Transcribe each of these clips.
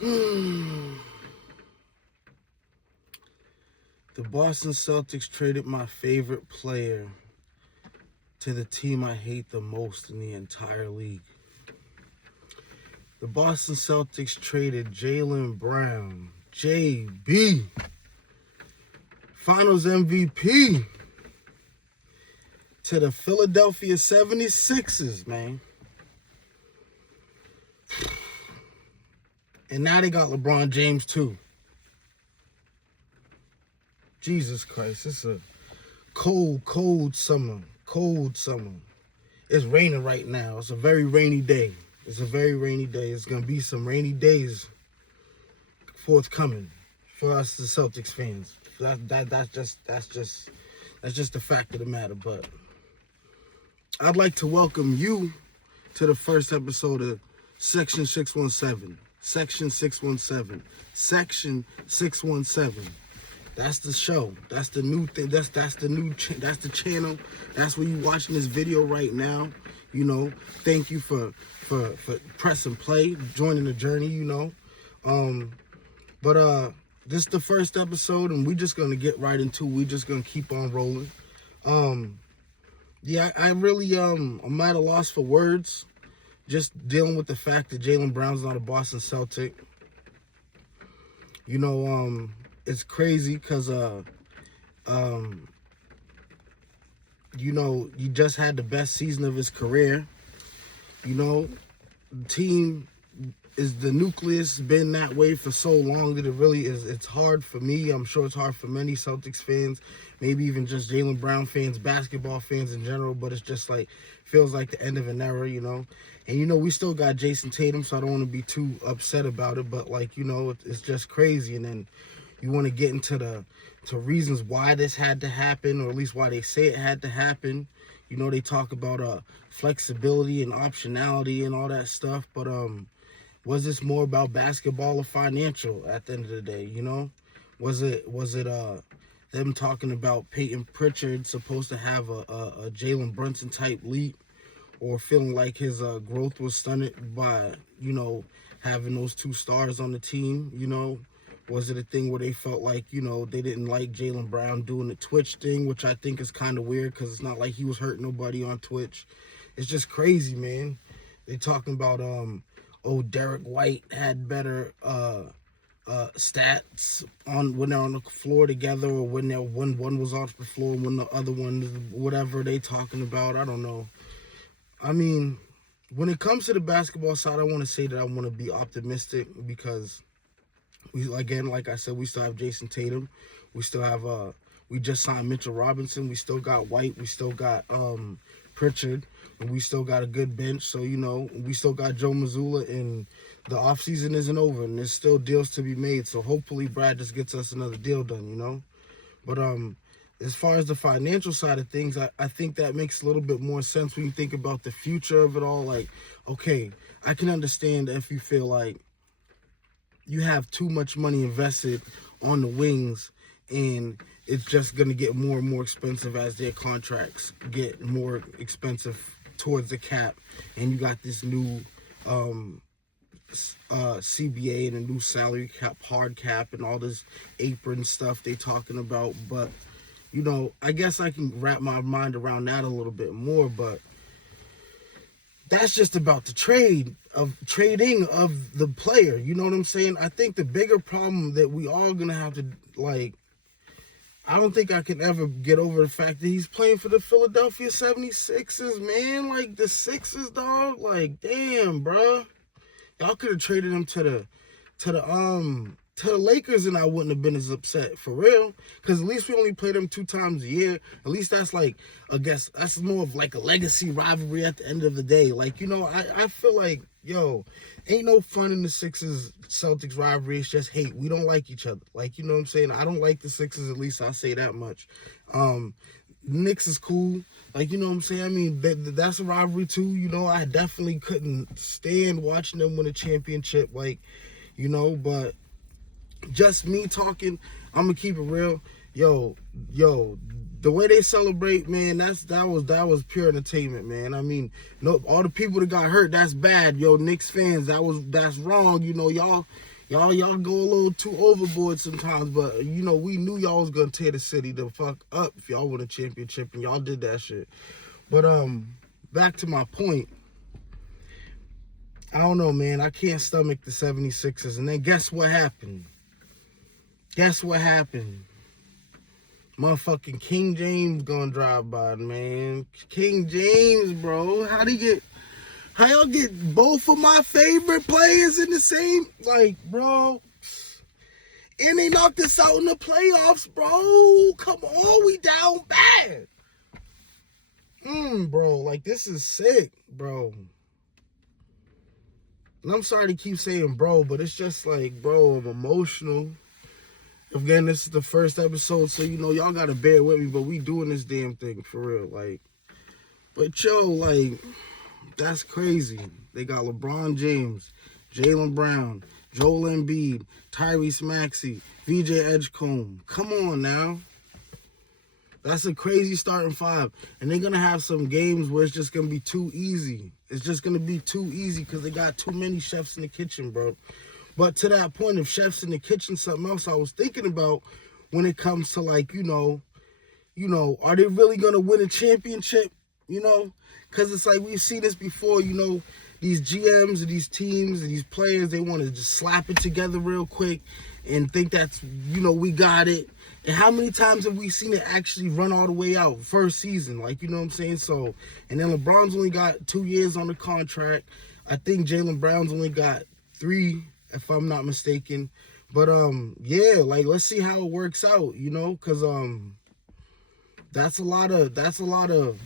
The Boston Celtics traded my favorite player to the team I hate the most in the entire league. The Boston Celtics traded Jaylen Brown, JB, Finals MVP, to the Philadelphia 76ers, man. And now they got LeBron James, too. Jesus Christ, it's a cold summer. Cold summer. It's raining right now. It's a very rainy day. It's going to be some rainy days forthcoming for us, the Celtics fans. That's just the fact of the matter. But I'd like to welcome you to the first episode of Section 617. Section 617. Section 617. That's the show. That's the new thing. That's the channel. That's where you watching this video right now. You know, thank you for pressing play, joining the journey, you know. But this is the first episode, and we're just gonna get right into it. We're just gonna keep on rolling. Yeah, I really I'm at a loss for words, just dealing with the fact that Jaylen Brown's not a Boston Celtic. You know, it's crazy because you know, he just had the best season of his career. You know, the team is the nucleus, been that way for so long that it really is. It's hard for me. I'm sure it's hard for many Celtics fans, maybe even just Jaylen Brown fans, basketball fans in general. But it's just like, feels like the end of an era, you know. And, you know, we still got Jason Tatum, so I don't want to be too upset about it. But, like, you know, it's just crazy. And then you want to get into reasons why this had to happen, or at least why they say it had to happen. You know, they talk about flexibility and optionality and all that stuff. But was this more about basketball or financial at the end of the day, you know? Was it them talking about Peyton Pritchard supposed to have a Jalen Brunson type leap, or feeling like his growth was stunted by, you know, having those two stars on the team, you know? Was it a thing where they felt like, you know, they didn't like Jaylen Brown doing the Twitch thing, which I think is kind of weird because it's not like he was hurting nobody on Twitch. It's just crazy, man. They talking about, Derek White had better stats on when they're on the floor together, or when one was off the floor and when the other one, whatever they talking about. I don't know. I mean, when it comes to the basketball side, I want to say that I want to be optimistic because again, like I said, we still have Jason Tatum. We still have we just signed Mitchell Robinson. We still got White. We still got Pritchard. And we still got a good bench. So, you know, we still got Joe Mazzulla, and the offseason isn't over, and there's still deals to be made. So hopefully Brad just gets us another deal done, you know. But as far as the financial side of things, I think that makes a little bit more sense when you think about the future of it all. Like, okay, I can understand if you feel like you have too much money invested on the wings, and it's just going to get more and more expensive as their contracts get more expensive towards the cap, and you got this new CBA and a new salary cap, hard cap, and all this apron stuff they talking about. But, you know, I guess I can wrap my mind around that a little bit more, but that's just about the trading of the player. You know what I'm saying? I think the bigger problem that we all gonna have to, like, I don't think I can ever get over the fact that he's playing for the Philadelphia 76ers, man. Like, the Sixers, dog. Like, damn, bro. Y'all could have traded him to the Lakers, and I wouldn't have been as upset, for real. Because at least we only play them 2 times a year. At least that's like, I guess, that's more of like a legacy rivalry at the end of the day. Like, you know, I feel like, yo, ain't no fun in the Sixers-Celtics rivalry. It's just hate. We don't like each other. Like, you know what I'm saying? I don't like the Sixers, at least I'll say that much. Knicks is cool. Like, you know what I'm saying? I mean, that's a rivalry too. You know, I definitely couldn't stand watching them win a championship. Like, you know, but just me talking, I'm gonna keep it real. Yo, the way they celebrate, man, that was pure entertainment, man. I mean, no, all the people that got hurt, that's bad. Yo, Knicks fans, that's wrong. You know, y'all Y'all go a little too overboard sometimes, but you know, we knew y'all was gonna tear the city the fuck up if y'all won a championship, and y'all did that shit. But back to my point. I don't know, man. I can't stomach the 76ers. And then guess what happened? Motherfucking King James gonna drive by, man. King James, bro. How y'all get both of my favorite players in the same, like, bro? And they knocked us out in the playoffs, bro. Come on, we down bad. Bro, like, this is sick, bro. And I'm sorry to keep saying bro, but it's just like, bro, I'm emotional. Again, this is the first episode, so, you know, y'all got to bear with me, but we doing this damn thing for real. Like, but, yo, like, that's crazy. They got LeBron James, Jaylen Brown, Joel Embiid, Tyrese Maxey, VJ Edgecombe. Come on now. That's a crazy starting five. And they're going to have some games where it's just going to be too easy. It's just going to be too easy because they got too many chefs in the kitchen, bro. But to that point, if chefs in the kitchen, something else I was thinking about when it comes to, like, you know, are they really going to win a championship, you know? Because it's like we've seen this before, you know, these GMs and these teams and these players, they want to just slap it together real quick and think that's, you know, we got it. And how many times have we seen it actually run all the way out first season? Like, you know what I'm saying? So, and then LeBron's only got 2 years on the contract. I think Jaylen Brown's only got 3, if I'm not mistaken. But, yeah, like, let's see how it works out, you know? Because, that's a lot of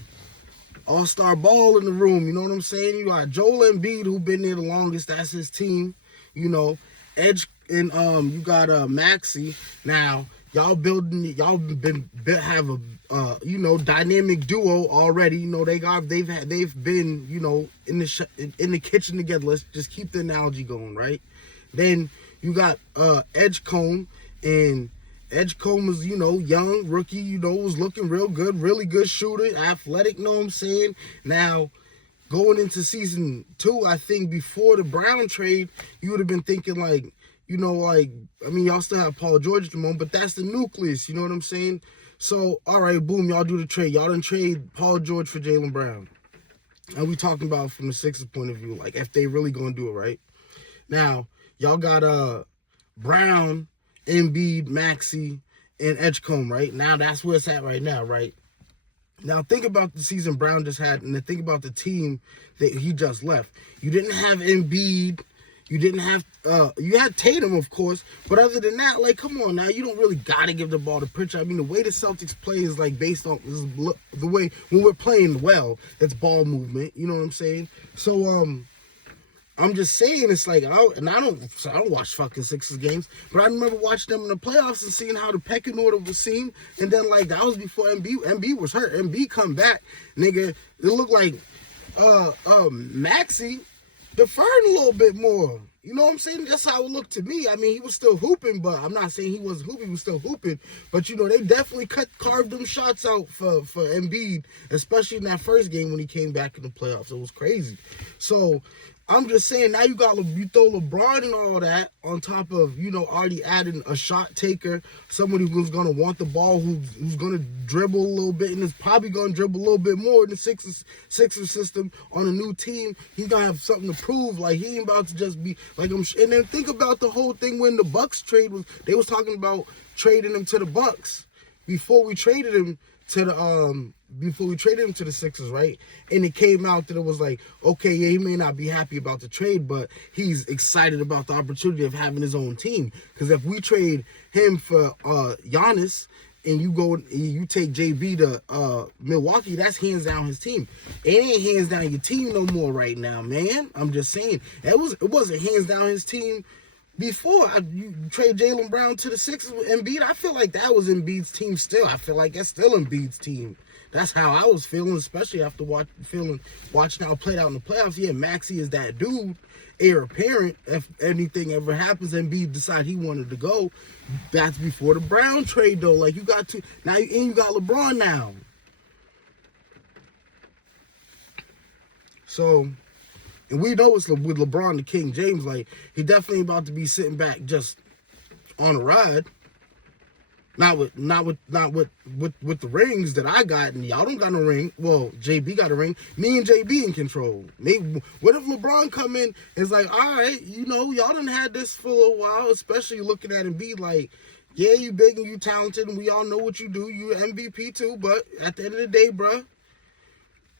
all-star ball in the room, you know what I'm saying? You got Joel Embiid, who been there the longest. That's his team, you know. Edge, and you got Maxey. Now, y'all have a you know, dynamic duo already. You know, they've been, you know, in the kitchen together. Let's just keep the analogy going, right? Then you got Edgecombe, and Edgecombe was, you know, young rookie, you know, was looking real good, really good shooter, athletic, know what I'm saying? Now, going into season 2, I think before the Brown trade, you would have been thinking, like, you know, like, I mean, y'all still have Paul George at the moment, but that's the nucleus, you know what I'm saying? So, all right, boom, y'all do the trade. Y'all done trade Paul George for Jaylen Brown. And we talking about from the Sixers point of view, like, if they really gonna do it, right? Now, y'all got Brown, Embiid, Maxey, and Edgecombe, right? Now, that's where it's at right now, right? Now, think about the season Brown just had, and then think about the team that he just left. You didn't have Embiid. You didn't have, you had Tatum, of course, but other than that, like, come on now, you don't really got to give the ball to Pritchard. I mean, the way the Celtics play is, like, based on the way, when we're playing well, it's ball movement, you know what I'm saying? So, I'm just saying, it's like, I don't watch fucking Sixers games, but I remember watching them in the playoffs and seeing how the pecking order was seen, and then, like, that was before Embiid was hurt. Embiid come back, nigga, it looked like, Maxey deferred a little bit more. You know what I'm saying? That's how it looked to me. I mean, he was still hooping, but I'm not saying he wasn't hooping. He was still hooping. But, you know, they definitely carved them shots out for Embiid, especially in that first game when he came back in the playoffs. It was crazy. So, I'm just saying, now you throw LeBron and all that on top of, you know, already adding a shot taker, somebody who's going to want the ball, who's going to dribble a little bit, and is probably going to dribble a little bit more in the Sixers system on a new team. He's going to have something to prove. Like, he ain't about to just be, like, and then think about the whole thing when the Bucks trade was, they was talking about trading him to the Bucks before we traded him to the Sixers, right? And it came out that it was like, okay, yeah, he may not be happy about the trade, but he's excited about the opportunity of having his own team. Because if we trade him for Giannis and you take JB to Milwaukee, that's hands down his team. It ain't hands down your team no more right now, man. I'm just saying. It wasn't hands down his team before you trade Jaylen Brown to the Sixers with Embiid. I feel like that was Embiid's team still. I feel like that's still Embiid's team. That's how I was feeling, especially after watching how it played out in the playoffs. Yeah, Maxey is that dude, heir apparent. If anything ever happens, Embiid decide he wanted to go. That's before the Brown trade, though. Like, you got LeBron now. So, And we know it's with LeBron, the King James, like, he definitely about to be sitting back just on a ride. Not with the rings that I got, and y'all don't got no ring. Well, JB got a ring. Me and JB in control. Maybe, what if LeBron come in and is like, all right, y'all done had this for a while, especially looking at him be like, yeah, you big and you talented, and we all know what you do. You MVP too, but at the end of the day, bruh,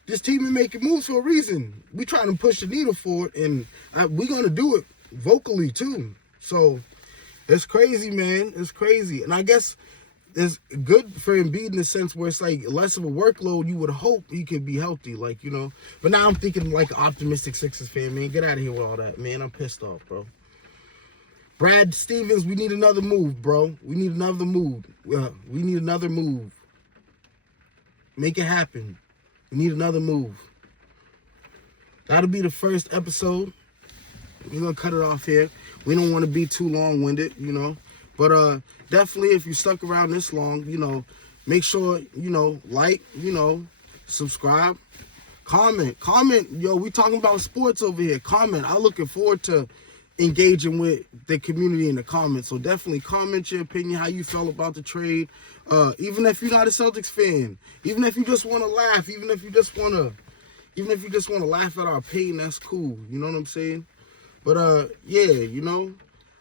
this team is making moves for a reason. We trying to push the needle forward, and we gonna do it vocally too. So it's crazy, man. It's crazy, and I guess it's good for Embiid in the sense where it's like less of a workload. You would hope he could be healthy, like, But now I'm thinking like an optimistic Sixers fan, man. Get out of here with all that, man. I'm pissed off, bro. Brad Stevens, we need another move, bro. We need another move. We need another move. Make it happen. We need another move. That'll be the first episode. We're going to cut it off here. We don't want to be too long-winded, But definitely, if you stuck around this long, make sure, like, subscribe. Comment. Yo, we talking about sports over here. Comment. I'm looking forward to engaging with the community in the comments. So definitely comment your opinion, how you felt about the trade. Even if you're not a Celtics fan, even if you just want to laugh, even if you just want to laugh at our pain, that's cool. You know what I'm saying? But yeah,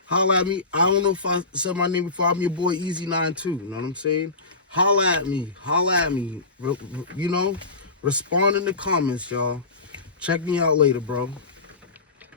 holla at me. I don't know if I said my name before. I'm your boy Easy92. You know what I'm saying? Holla at me. Respond in the comments, y'all. Check me out later, bro.